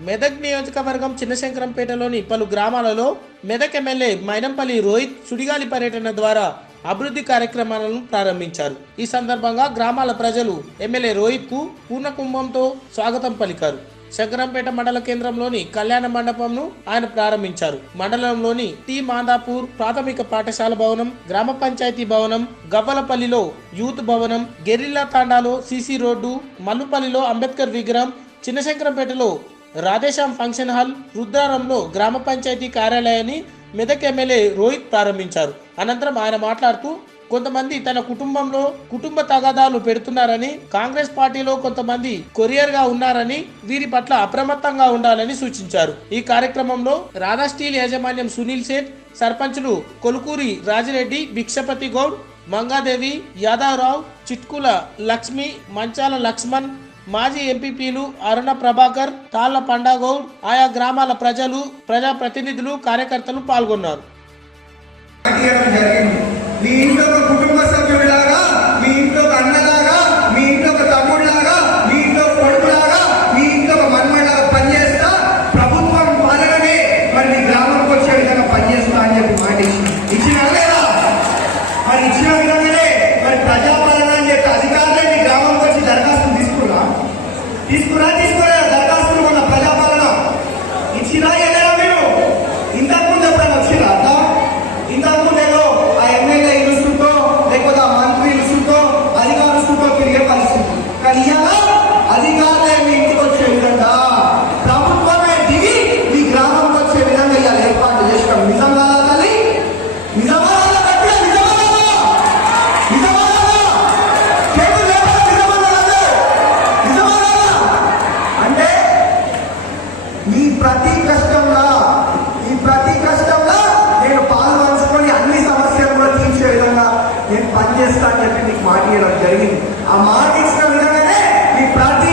మెదక్ నియోజకవర్గం చిన్నశంకరంపేటలోని పలు గ్రామాలలో మెదక్ ఎమ్మెల్యే మైనంపల్లి రోహిత్ సుడిగాలి పర్యటన ద్వారా అభివృద్ధి కార్యక్రమాలను ప్రారంభించారు. ఈ సందర్భంగా గ్రామాల ప్రజలు ఎమ్మెల్యే రోహిత్కు పూర్ణ కుంభంతో స్వాగతం పలికారు. శంకరంపేట మండల కేంద్రంలోని కళ్యాణ మండపంను ఆయన ప్రారంభించారు. మండలంలోని టి. మాందాపూర్ ప్రాథమిక పాఠశాల భవనం గ్రామ పంచాయతీ భవనం గవ్వలపల్లిలో యూత్ భవనం గెరిల్లా తాండాలో సీసీ రోడ్డు మల్లుపల్లిలో అంబేద్కర్ విగ్రహం చిన్నశంకరంపేటలో రాధేశ్యాం ఫంక్షన్ హాల్ రుద్రారంలో గ్రామ పంచాయతీ కార్యాలయాన్ని మెదక్ ఎమ్మెల్యే రోహిత్ ప్రారంభించారు. అనంతరం ఆయన మాట్లాడుతూ కొంతమంది తన కుటుంబంలో కుటుంబ తగాదాలు పెడుతున్నారని కాంగ్రెస్ పార్టీలో కొంతమంది కొరియర్గా ఉన్నారని వీరి పట్ల అప్రమత్తంగా ఉండాలని సూచించారు. ఈ కార్యక్రమంలో రాధా స్టీల్ యాజమాన్యం సునీల్ సేట్ సర్పంచులు కొలుకూరి రాజిరెడ్డి భిక్షపతి గౌడ్ మంగాదేవి యాదవరావు చిట్కుల లక్ష్మి మంచాల లక్ష్మణ్ మాజీ ఎంపీపీలు అరుణ ప్రభాకర్ తాళ్ళ పండాగౌడ్ ఆయా గ్రామాల ప్రజలు ప్రజాప్రతినిధులు కార్యకర్తలు పాల్గొన్నారు. కట్టి నీకు మాట ఇవ్వడం జరిగింది. ఆ మాట ఇచ్చిన విధంగానే నీ ప్రతి